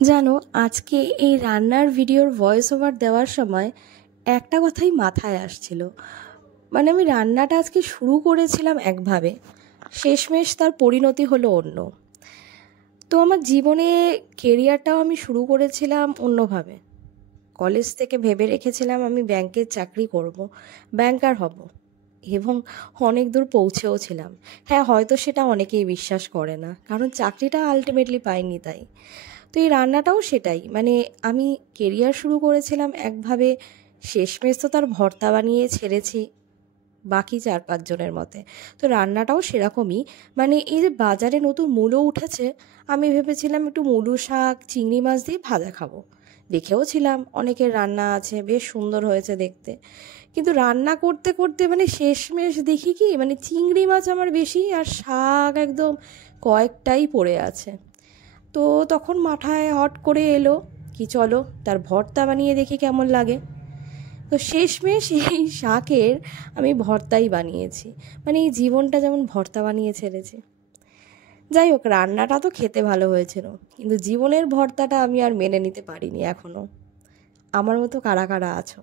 জানো, আজকে এই রান্নার ভিডিওর ভয়েস ওভার দেওয়ার সময় একটা কথাই মাথায় আসছিল। মানে আমি রান্নাটা আজকে শুরু করেছিলাম একভাবে, শেষমেশ তার পরিণতি হলো অন্য। তো আমার জীবনে কেরিয়ারটাও আমি শুরু করেছিলাম অন্যভাবে। কলেজ থেকে ভেবে রেখেছিলাম আমি ব্যাংকের চাকরি করব, ব্যাংকার হব, এবং অনেক দূর পৌঁছেও ছিলাম। হ্যাঁ, হয়তো সেটা অনেকেই বিশ্বাস করে না, কারণ চাকরিটা আলটিমেটলি পাইনি তাই। তো এই রান্নাটাও সেটাই, মানে আমি কেরিয়ার শুরু করেছিলাম একভাবে, শেষমেশ তো তার ভর্তা বানিয়ে ছেড়েছি বাকি 4-5 জনের মতে। তো রান্নাটাও সেরকমই, মানে এই যে বাজারে নতুন মূলো উঠেছে, আমি ভেবেছিলাম একটু মূলো শাক চিংড়ি মাছ দিয়ে ভাজা খাবো। দেখেও ছিলাম অনেকের রান্না আছে, বেশ সুন্দর হয়েছে দেখতে। কিন্তু রান্না করতে করতে মানে শেষমেশ দেখি কি, মানে চিংড়ি মাছ আমার বেশি আর শাক একদম কয়েকটাই পড়ে আছে। তো তখন মাথায় হট করে এলো কি, চলো তার ভর্তা বানিয়ে দেখি কেমন লাগে। তো শেষমেশ এই শাকের আমি ভর্তাই বানিয়েছি, মানে এই জীবনটা যেমন ভর্তা বানিয়ে ছেড়েছি। যাই হোক, রান্নাটা তো খেতে ভালো হয়েছিল, কিন্তু জীবনের ভর্তাটা আমি আর মেনে নিতে পারিনি এখনও। আমার মতো কারা কারা আছো?